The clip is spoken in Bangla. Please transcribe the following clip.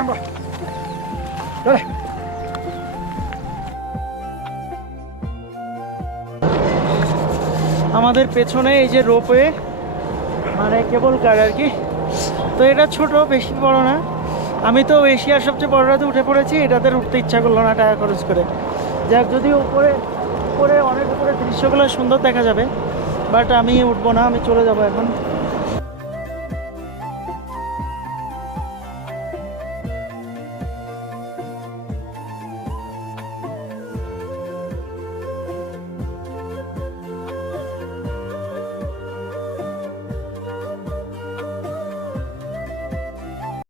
নামবো। চলে। আমাদের পেছনে এই যে রোপওয়ে, মানে কেবল কার আর কি। তো এটা ছোট, বেশি বড় না। আমি তো এশিয়ার সবচেয়ে বড় রাতে উঠে পড়েছি, এটাতে উঠতে ইচ্ছা করলো না টাকা খরচ করে। যাক, যদি উপরে উপরে অনেক উপরে দৃশ্যগুলো সুন্দর দেখা যাবে, বাট আমি উঠবো না, আমি চলে যাবো এখন।